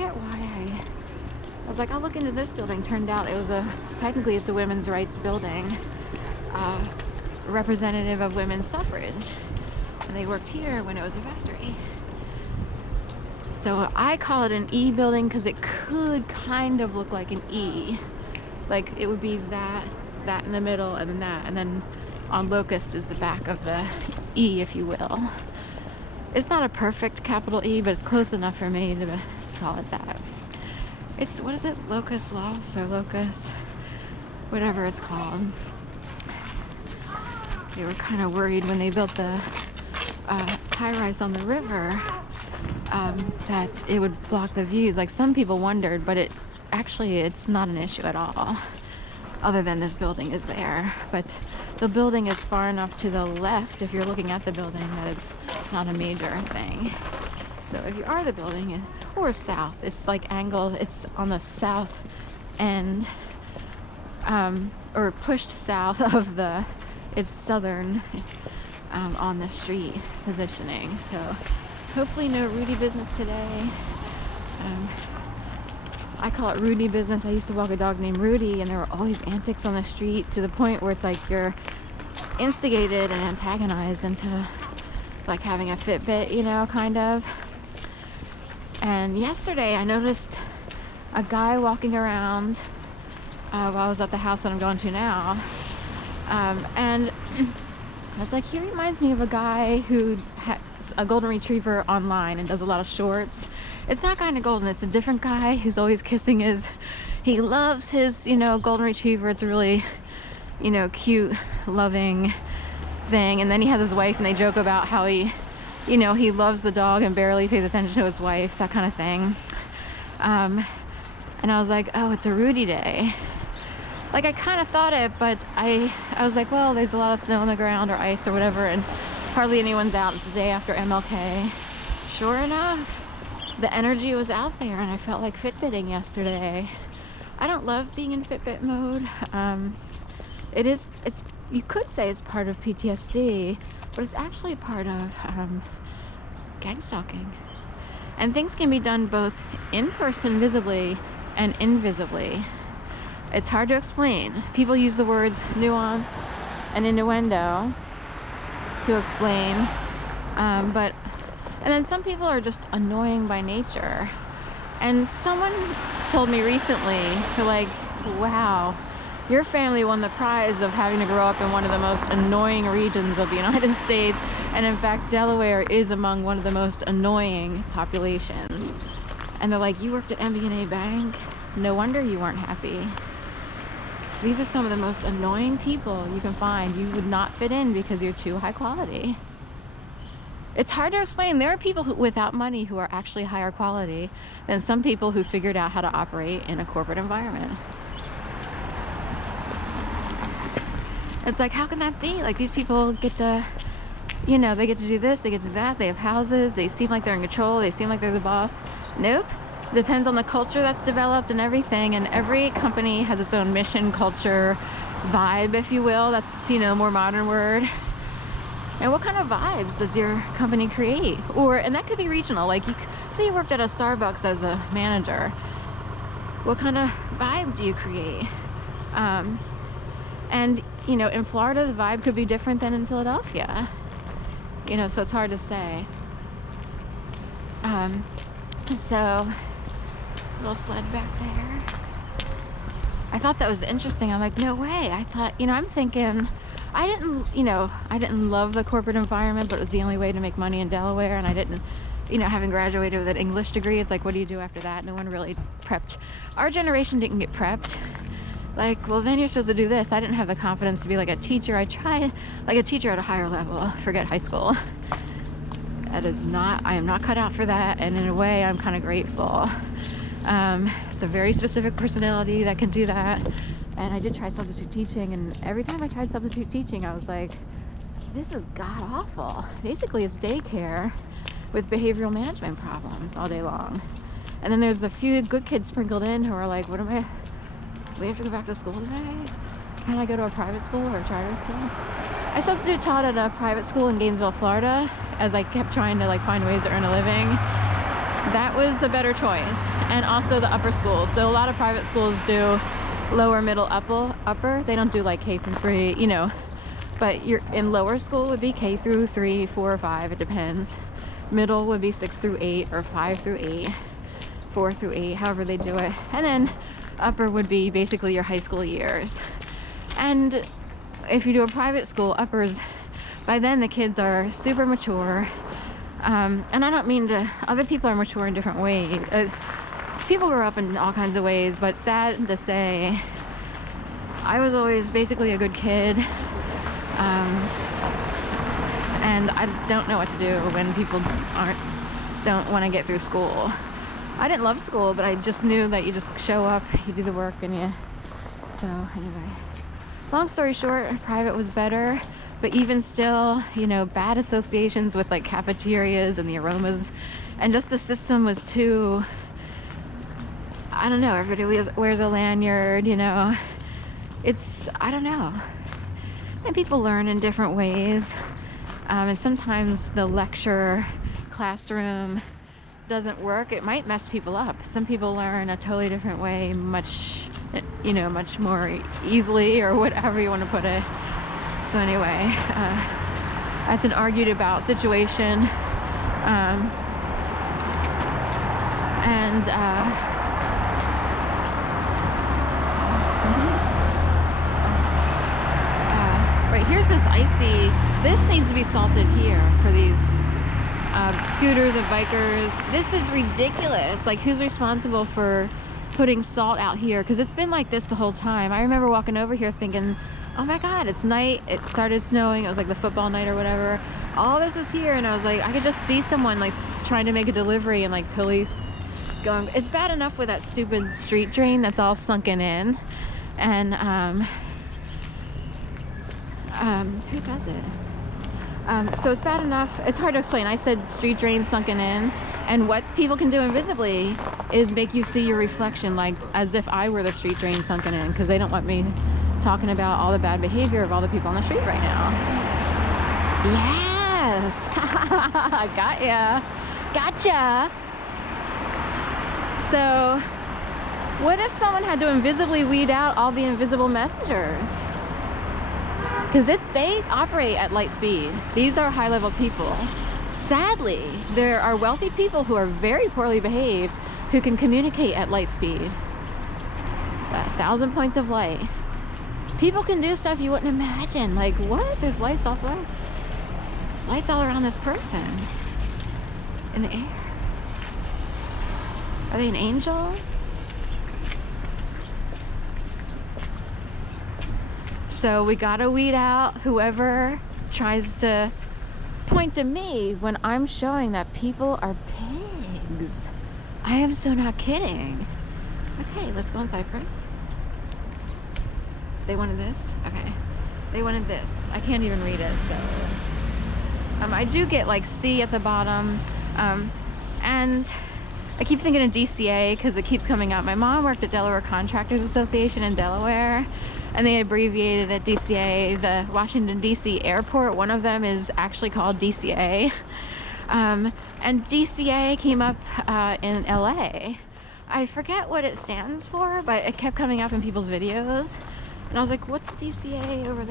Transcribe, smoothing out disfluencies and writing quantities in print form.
forget why I was like, I'll look into this building. Turned out it was technically it's a women's rights building, representative of women's suffrage. And they worked here when it was a factory. So I call it an E building because it could kind of look like an E. Like it would be that in the middle, and then that, and then on Locust is the back of the E, if you will. It's not a perfect capital E, but it's close enough for me to call it that. It's, what is it? Locust Lofts or Locust, whatever it's called. They were kind of worried when they built the high-rise on the river that it would block the views. Like some people wondered, but it's not an issue at all, other than this building is there. But the building is far enough to the left, if you're looking at the building, that it's not a major thing. So if you are the building, or south, it's like angled, it's on the south end, or pushed south of it's southern on the street positioning. So hopefully no Rudy business today. I call it Rudy business. I used to walk a dog named Rudy, and there were always antics on the street to the point where it's like you're instigated and antagonized into like having a Fitbit, you know, kind of. And yesterday I noticed a guy walking around while I was at the house that I'm going to now, and I was like, he reminds me of a guy who has a golden retriever online and does a lot of shorts. It's not kind of golden, it's a different guy who's always kissing he loves his, you know, golden retriever. It's a really, you know, cute, loving thing. And then he has his wife and they joke about how he, you know, he loves the dog and barely pays attention to his wife, that kind of thing. And I was like, oh, it's a Rudy day. Like I kind of thought it, but I was like, well, there's a lot of snow on the ground or ice or whatever, and hardly anyone's out. It's the day after MLK. Sure enough, the energy was out there, and I felt like Fitbitting yesterday. I don't love being in Fitbit mode. It's you could say it's part of PTSD, but it's actually part of gang stalking. And things can be done both in person visibly and invisibly. It's hard to explain. People use the words nuance and innuendo to explain, and then some people are just annoying by nature. And someone told me recently, they're like, wow, your family won the prize of having to grow up in one of the most annoying regions of the United States, and in fact Delaware is among one of the most annoying populations. And they're like, you worked at MBNA Bank? No wonder you weren't happy. These are some of the most annoying people you can find. You would not fit in because you're too high quality. It's hard to explain. There are people without money who are actually higher quality than some people who figured out how to operate in a corporate environment. It's like, how can that be? Like, these people get to, you know, they get to do this, they get to do that, they have houses, they seem like they're in control, they seem like they're the boss. Nope. Depends on the culture that's developed and everything, and every company has its own mission, culture, vibe, if you will. That's, you know, more modern word. And what kind of vibes does your company create? And that could be regional. Like, say you worked at a Starbucks as a manager. What kind of vibe do you create? And, you know, in Florida, the vibe could be different than in Philadelphia. You know, so it's hard to say. So, little sled back there. I thought that was interesting. I'm like, no way. I thought, you know, I'm thinking, I didn't love the corporate environment, but it was the only way to make money in Delaware, and I didn't, you know, having graduated with an English degree, it's like, what do you do after that? No one really prepped. Our generation didn't get prepped. Like, well, then you're supposed to do this. I didn't have the confidence to be like a teacher. I tried, like a teacher at a higher level. Forget high school. I am not cut out for that, and in a way, I'm kind of grateful. It's a very specific personality that can do that. And I did try substitute teaching, and every time I tried substitute teaching, I was like, this is god awful. Basically, it's daycare with behavioral management problems all day long. And then there's a few good kids sprinkled in who are like, do we have to go back to school today? Can I go to a private school or a charter school? I substitute taught at a private school in Gainesville, Florida, as I kept trying to like find ways to earn a living. That was the better choice. And also the upper schools. So a lot of private schools do lower, middle, upper. They don't do like K through 3, you know. But you're in lower school would be K through 3, 4, or 5, it depends. Middle would be 6 through 8 or 5 through 8, 4 through 8, however they do it. And then upper would be basically your high school years. And if you do a private school, uppers, by then the kids are super mature. And I don't mean to, other people are mature in different ways. People grow up in all kinds of ways, but sad to say, I was always basically a good kid. And I don't know what to do when people don't want to get through school. I didn't love school, but I just knew that you just show up, you do the work, and you... So anyway, long story short, private was better. But even still, you know, bad associations with like cafeterias and the aromas, and just the system was too, I don't know, everybody wears a lanyard, you know, it's, I don't know. And people learn in different ways. And sometimes the lecture classroom doesn't work. It might mess people up. Some people learn a totally different way, much, you know, much more easily, or whatever you want to put it. So anyway, that's an argued about situation. Right, here's this icy, this needs to be salted here for these scooters and bikers. This is ridiculous. Like, who's responsible for putting salt out here? Because it's been like this the whole time. I remember walking over here thinking, oh my god, it's night, it started snowing, it was like the football night or whatever, all this was here, and I was like, I could just see someone like trying to make a delivery and like totally going. It's bad enough with that stupid street drain that's all sunken in, and who does it? So it's bad enough, it's hard to explain. I said street drain sunken in, and what people can do invisibly is make you see your reflection, like as if I were the street drain sunken in, because they don't want me talking about all the bad behavior of all the people on the street right now. Yes! Got ya! Gotcha! So, what if someone had to invisibly weed out all the invisible messengers? Because they operate at light speed. These are high-level people. Sadly, there are wealthy people who are very poorly behaved who can communicate at light speed. 1,000 points of light. People can do stuff you wouldn't imagine. Like, what? There's lights all around. Lights all around this person. In the air. Are they an angel? So we gotta weed out whoever tries to point to me when I'm showing that people are pigs. I am so not kidding. Okay, let's go inside first. They wanted this? Okay. They wanted this. I can't even read it, so... I do get like C at the bottom. And I keep thinking of DCA because it keeps coming up. My mom worked at Delaware Contractors Association in Delaware, and they abbreviated it DCA. The Washington, D.C. airport, one of them is actually called DCA. And DCA came up in LA. I forget what it stands for, but it kept coming up in people's videos. And I was like, what's DCA over there?